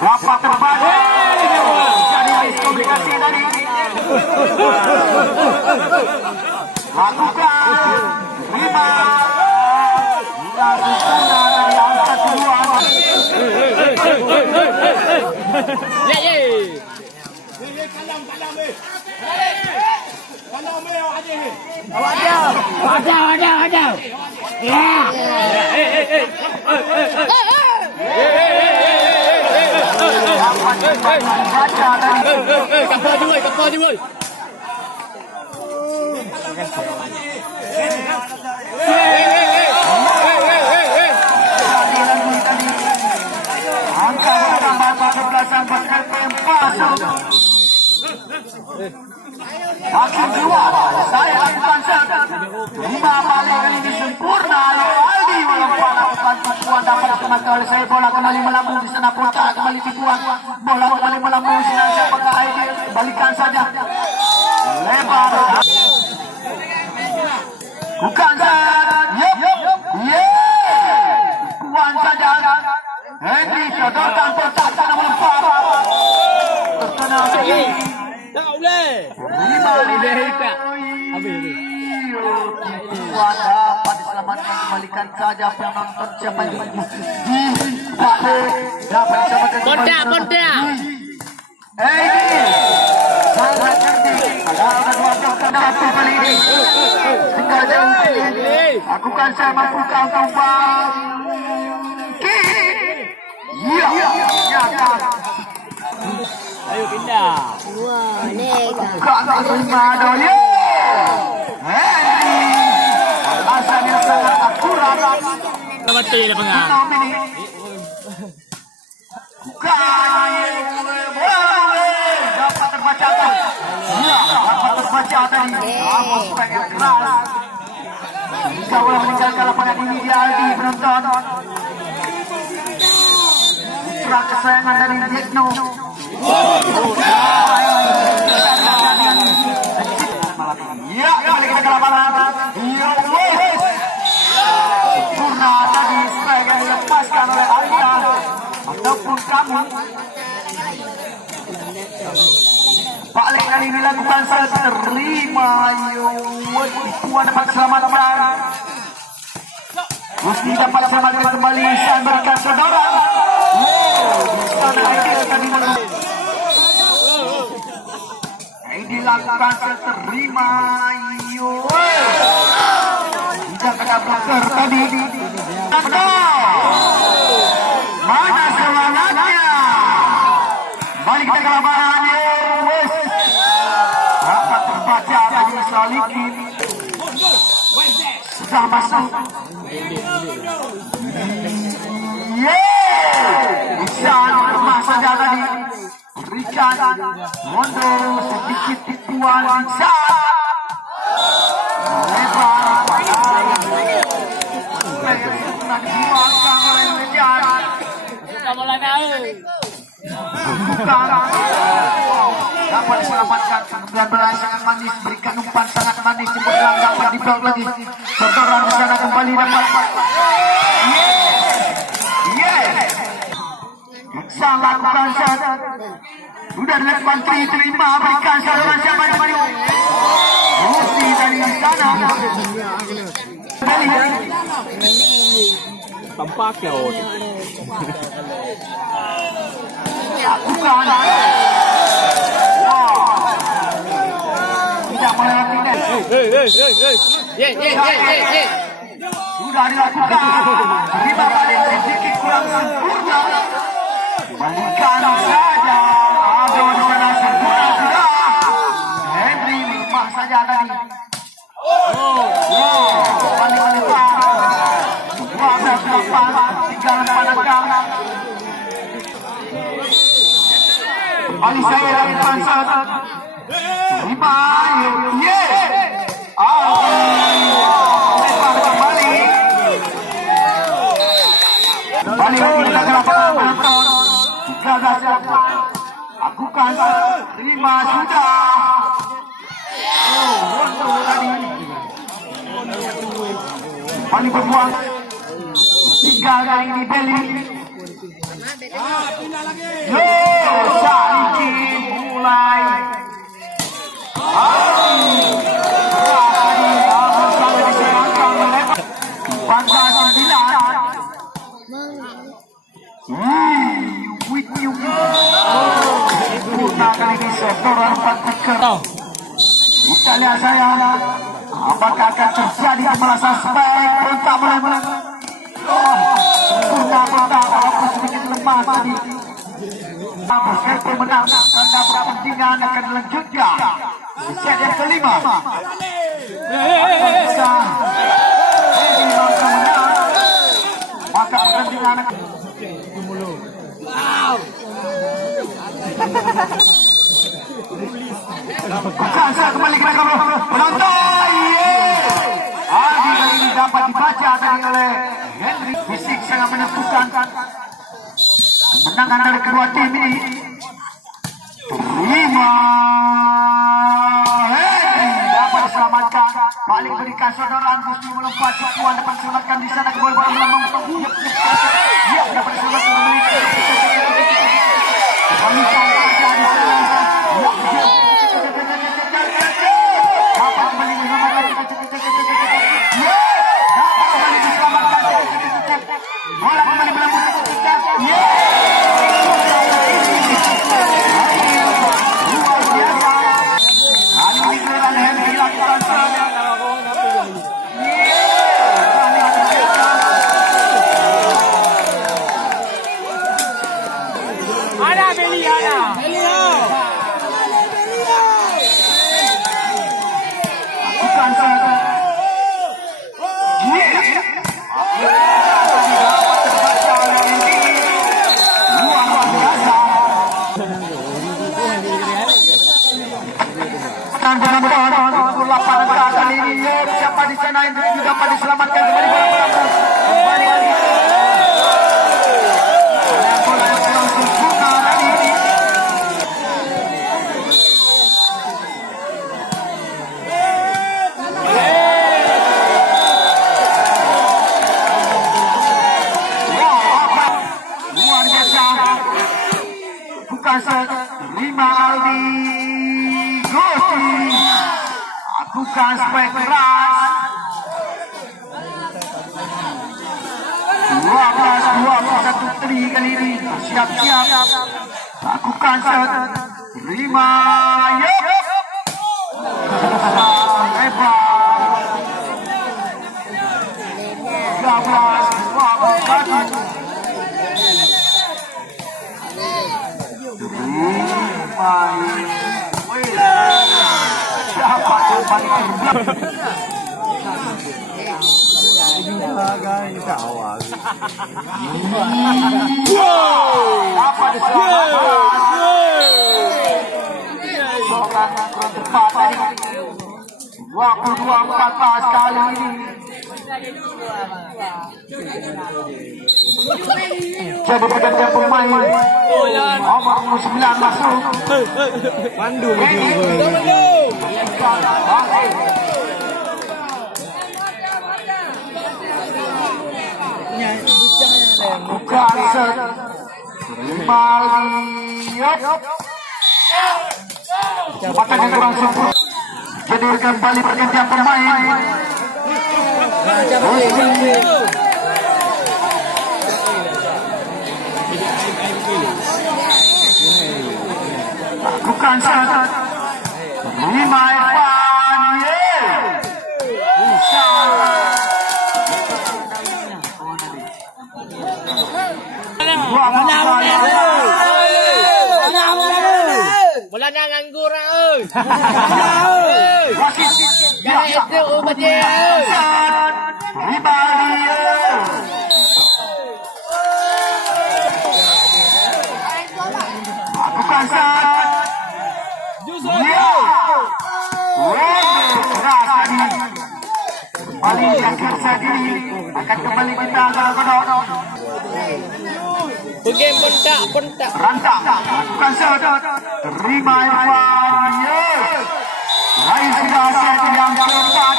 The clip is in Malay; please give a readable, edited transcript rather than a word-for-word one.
Dapat terbaca. Jadi miskomunikasi tadi. Lakukan 5. Lakukan yang kedua. Ada. Kapal je boy. Hakim keluar, saya lakukan set. 5 balik ini sempurna. Aldi walaupun lakukan tipuan dapat dikenalkan oleh saya. Bola kembali melambung di sana, putar kembali tipuan. Bola kembali melambung di sana, apakah Aidi balikan saja. Lebar. Bukan set. Tipuan saja. Henry sodorkan kotak sana melempar. Terkena Tak boleh. 5 dapat diselamatkan, kembalikan saja penonton siapa yang dapat diselamatkan. Ponda. Sangat cerdik. Ada 2 satu kali ini. Tinggal jauh. Lakukan saya mampu kau tumbang. Ayo pindah. Wah, nega. Kak terima doya. Henry. Alasan yang sangat akurat. Betul lah pengang. Dapat terbaca tadi. Dapat terbaca tadi. Namun pengen keras. Jika bola meninggalkan lapangan ini dia Aldi penonton. Putra kesayangan dari Vietno. Ya, kembali kita ke lapangan. Sempurna tadi strike yang dilepaskan oleh Alda ataupun kamu. Balik kali ini lakukan saya terima. Puan dapat selamatkan. Gusti dapat selamatkan kembali. Saya berikan saudara. Dilakukan seterima. Tidak kena blocker tadi. Mana semangatnya? Balik kita ke lapangan. Dapat terbaca tadi Saliki. Sudah masuk. Bisa lemah saja tadi. Berikan Mondo sedikit tipuan bisa lebar dibuangkan oleh Mejar. Dapat diselamatkan 19 sangat manis, berikan umpan sangat manis, cemerlang dapat diblok lagi. Setoran di sana kembali dapat. Bisa lakukan saja. Sudah dilakukan terima, berikan saluran siapa yang maju. Gusti dari sana. Tampak ya. Lakukan. Tidak melewati. Sudah dilakukan. 5 balik sedikit kurang sempurna. Balikan saja. Aduh di sana sempurna sudah. Henry lemah saja tadi. Balik-balik. 12-8. Tinggal panangkan. Balik saya lakukan saja. 5. Lepas kembali. Balik lagi kita ke lapangan penonton. Gagal siapa? Lakukan 5 sudah. Rondo tadi. Bali berbuang. Tiga kali ini Beli. Yo, Saliki mulai. Kali ini setoran 4 tikar. Kita lihat saya, apakah akan terjadi pemalasan sebaik untuk mulai. Bunda walaupun sedikit lemah tadi. Berhasil menang tanda pertandingan akan dilanjutkan di set yang kelima. Bisa menang, maka pertandingan bukan saya kembali ke penonton. Aldi kali ini dapat dibaca tadi oleh Henry. Fisik sangat menentukan kemenangan dari kedua tim ini. Terima Henry dapat diselamatkan. Balik berikan saudaraan Gusti melompat ke puan dapat diselamatkan di sana ke bola melambung. Dia dapat diselamatkan. Siapa di sana yang juga dapat diselamatkan kembali bola yang kurang sempurna tadi. Luar biasa. Bukan terima Aldi Gosi. Bukan spek keras. 12-21 tri kali ini. Siap-siap. Lakukan set. Terima. Yuk. Hebat. 13-21. Siapa yang paling apa diselamatkan kurang tepat tadi. 22-14 kali ini. Jadi pergantian pemain. Nomor 9 masuk. Pandu. Bukan set. Terima lihat. Jabatan yang kurang sempurna. Jadi kembali pergantian pemain. Bukan set. Terima Irfan. Bola na nganggur ơi. Jangan itu umat dia. Bukan saat. Paling akhir saat ini akan kembali kita ke Game pentak. Rantang, bukan saat. Terima Irfan. Raih sudah set yang keempat.